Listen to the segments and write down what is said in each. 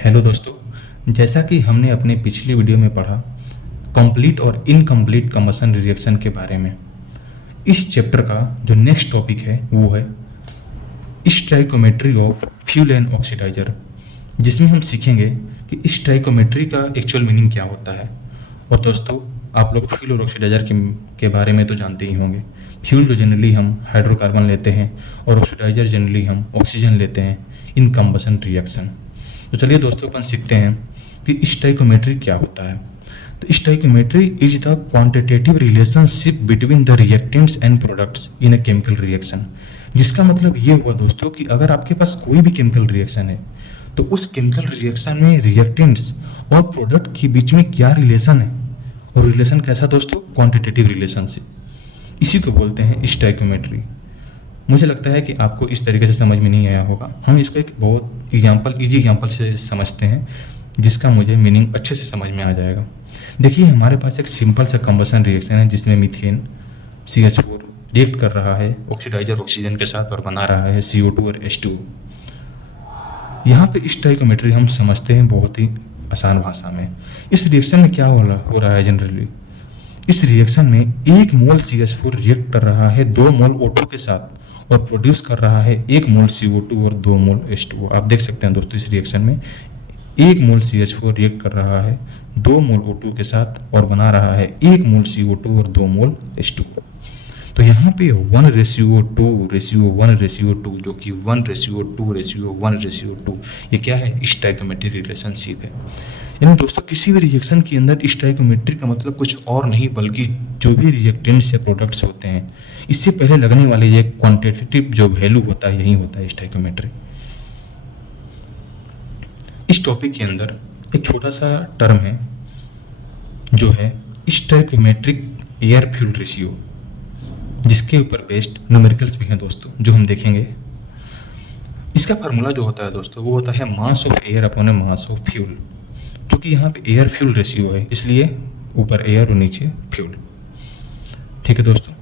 Hello दोस्तों, जैसा कि हमने अपने पिछली वीडियो में पढ़ा कंप्लीट और इनकम्प्लीट कंबशन रिएक्शन के बारे में। इस चैप्टर का जो नेक्स्ट टॉपिक है वो है stoichiometry of fuel and oxidizer, जिसमें हम सीखेंगे कि स्टोइकोमेट्री का एक्चुअल मीनिंग क्या होता है। और दोस्तों, आप लोग फ्यूल और ऑक्सीडाइजर के बारे में तो जानते ही होंगे। फ्यूल जो जनरली हम हाइड्रोकार्बन लेते हैं और ऑक्सीडाइजर जनरली हम ऑक्सीजन लेते हैं इन कंबशन रिएक्शन। तो चलिए दोस्तों, अपन सीखते हैं कि स्टोइकोमेट्री क्या होता है। तो stoichiometry is the quantitative relationship between the reactants and products in a chemical reaction. जिसका मतलब ये हुआ दोस्तों कि अगर आपके पास कोई भी केमिकल रिएक्शन है तो उस केमिकल रिएक्शन में रिएक्टेंट्स और प्रोडक्ट के बीच में क्या रिलेशन है, और रिलेशन कैसा दोस्तों? Quantitative relationship. इसी को बोलते हैं स्टोइकोमेट्री। मुझे लगता है कि आपको इस तरीके से समझ में नहीं आया होगा। हम इसको एक बहुत इजी एग्जाम्पल से समझते हैं जिसका मुझे मीनिंग अच्छे से समझ में आ जाएगा। देखिए, हमारे पास एक सिंपल सा कंबशन रिएक्शन है जिसमें मीथेन CH4 रिएक्ट कर रहा है ऑक्सीडाइजर ऑक्सीजन के साथ और बना रहा है CO2 और H2O। यहाँ पे स्टोइकोमेट्री हम समझते हैं बहुत ही आसान भाषा में। इस रिएक्शन में क्या हो रहा है जनरली? इस रिएक्शन में 1 मोल CH4 रिएक्ट कर रहा है 2 मोल O2 के साथ और प्रोड्यूस कर रहा है 1 मोल CO2 और 2 मोल H2O। आप देख सकते हैं दोस्तों, इस रिएक्शन में 1 मोल CH4 रिएक्ट कर रहा है 2 मोल O2 के साथ और बना रहा है 1 मोल CO2 और 2 मोल H2O। तो यहाँ पे 1:2:1:2 जो कि 1:2:1:2 ये क्या है? स्टोइकोमेट्रिक रिलेशनशिप है। यानी दोस्तों, किसी भी रिएक्शन के अंदर स्टोइकोमेट्री का मतलब कुछ और नहीं बल्कि जो भी रिएक्टेंट्स या प्रोडक्ट्स होते हैं इससे पहले लगने वाले ये क्वांटिटेटिव जो वैल्यू होता है यही होता है स्टोइकोमेट्री। इस टॉपिक के अंदर एक छोटा सा टर्म है जो है स्टोइकोमेट्रिक एयर फ्यूल रेशियो, जिसके ऊपर बेस्ड न्यूमेरिकल्स भी हैं दोस्तों जो हम देखेंगे। इसका फार्मूला जो होता है दोस्तों वो होता है mass of air upon A mass of fuel, जो कि यहाँ पे एयर फ्यूल रेशियो है, इसलिए ऊपर एयर और नीचे फ्यूल। ठीक है दोस्तों,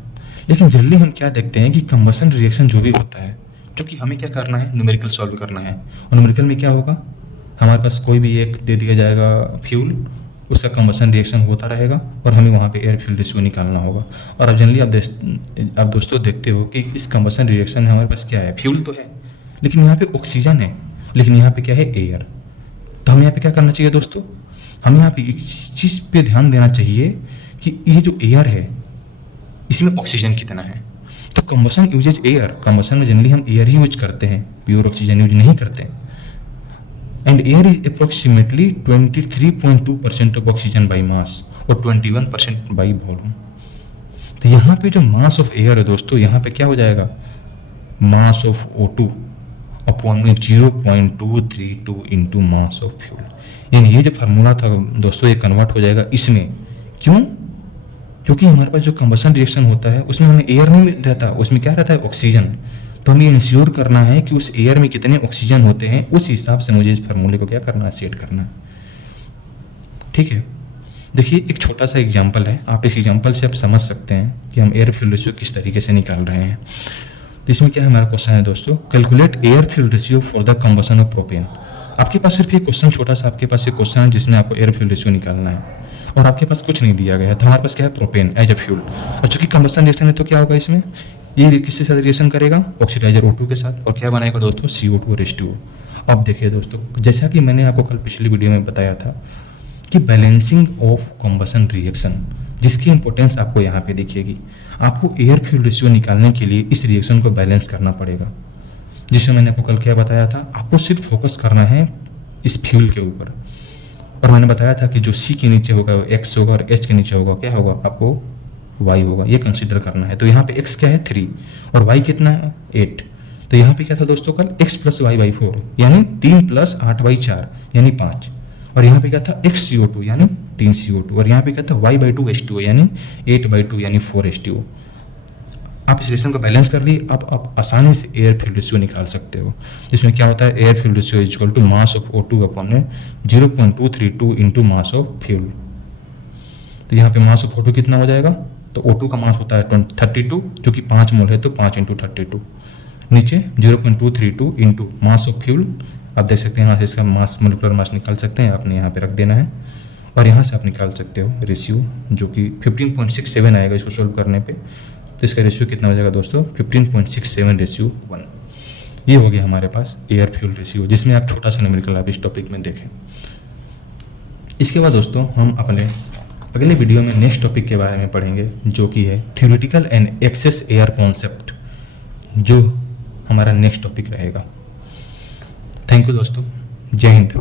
लेकिन जनरली हम क्या देखते हैं कि कंबशन रिएक्शन जो भी होता है, जो कि हमें क्या करना है? न्यूमेरिकल सॉल्व करना है। और न्यूमेरिकल में क्या होगा? हमारे पास कोई भी एक दे दिया जाएगा फ्यूल, उसका कंबशन रिएक्शन होता रहेगा और हमें वहाँ पे एयर फ्यूल रेशियो निकालना होगा। और अब जनरली आप दोस्तों देखते हो कि इस कंबशन रिएक्शन में हमारे पास क्या है? फ्यूल तो है, लेकिन यहाँ पे ऑक्सीजन है, लेकिन यहाँ पे क्या है? एयर। तो हमें यहाँ पे क्या करना चाहिए दोस्तों? हमें यहाँ पे इस चीज़ पे ध्यान देना चाहिए कि ये जो एयर है इसमें ऑक्सीजन कितना है। तो कंबशन यूजेज एयर, कंबशन में जनरली हम एयर ही यूज करते हैं, प्योर ऑक्सीजन यूज नहीं करते हैं। And air is approximately 23.2% of oxygen by mass और 21% बाई वॉल्यूम। तो यहाँ पे जो मास ऑफ एयर है दोस्तों, यहाँ पे क्या हो जाएगा? मास ऑफ O2 अपॉन में 0.232 इंटू मास ऑफ फ्यूल। यानी ये जो फार्मूला था दोस्तों ये कन्वर्ट हो जाएगा इसमें। क्यों? क्योंकि हमारे पास जो कंबशन रिएक्शन होता है उसमें हमें एयर नहीं रहता, उसमें क्या रहता है? ऑक्सीजन। तो हमें इंश्योर करना है कि उस एयर में कितने ऑक्सीजन होते हैं, उस हिसाब से मुझे इस फार्मूले को क्या करना है? सेट करना है। ठीक है, देखिए एक छोटा सा एग्जाम्पल है, आप इस एग्जाम्पल से आप समझ सकते हैं कि हम एयर फ्यूल रेशियो किस तरीके से निकाल रहे हैं। तो इसमें क्या हमारा क्वेश्चन है दोस्तों? Calculate air fuel ratio for the combustion of propane. आपके पास सिर्फ ये क्वेश्चन, छोटा सा आपके पास एक क्वेश्चन है जिसमें आपको एयर फ्यूल रेशियो निकालना है और आपके पास कुछ नहीं दिया गया है। तो हमारे पास क्या है? Propane as a fuel. और चूंकि कंबशन रिएक्शन है तो क्या होगा इसमें? ये किसके साथ रिएक्शन करेगा? ऑक्सीडाइजर O2 के साथ। और क्या बनाएगा दोस्तों? CO2 और H2O। अब देखिए दोस्तों, जैसा कि मैंने आपको कल पिछली वीडियो में बताया था कि बैलेंसिंग ऑफ कंबशन रिएक्शन, जिसकी इंपॉर्टेंस आपको यहाँ पे दिखेगी। आपको एयर फ्यूल रेशियो निकालने के लिए इस रिएक्शन को बैलेंस करना पड़ेगा। जिससे मैंने आपको कल क्या बताया था, आपको सिर्फ फोकस करना है इस फ्यूल के ऊपर। और मैंने बताया था कि जो C के नीचे होगा वो X होगा और H के नीचे होगा क्या होगा? आपको Y होगा। ये कंसीडर करना है। तो यहाँ पे X क्या है? 3 और Y कितना है? 8। तो यहाँ पे क्या था दोस्तों कल? X + Y/4 यानी 3 + 8/4 यानी 5। और यहाँ पे क्या था? X CO2 यानी 3 CO2 और यहाँ पे क्या था? Y/2 H2O यानी 8/2 यानी 4 H2O। आप इस रिलेशन को बैलेंस कर लिए, अब आप आसानी से एयर फ्यूल रेशियो निकाल सकते हो, जिसमें क्या होता है? Air fuel ratio is equal to mass of O2 upon 0.232 into mass of fuel. तो यहाँ पे मास ऑफ O2 कितना हो जाएगा? तो O2 का मास होता है 32, जो कि 5 मोल है तो 5 × 32। नीचे 0.232 इंटू मास ऑफ फ्यूल आप देख सकते हैं यहाँ से इसका मास, मोलिकुलर मास निकाल सकते हैं, आपने यहाँ पे रख देना है और यहाँ से आप निकाल सकते हो रेशियो, जो कि 15.67 आएगा इसको सोल्व करने पे। तो इसका रेशियो कितना हो जाएगा दोस्तों, 15.67:1। ये हो गया हमारे पास एयर फ्यूल रेशियो, जिसमें आप छोटा सा न्यूमेरिकल आप इस टॉपिक में देखें। इसके बाद दोस्तों हम अपने अगले वीडियो में नेक्स्ट टॉपिक के बारे में पढ़ेंगे, जो कि है theoretical and excess air concept, जो हमारा नेक्स्ट टॉपिक रहेगा। थैंक यू दोस्तों, जय हिंद।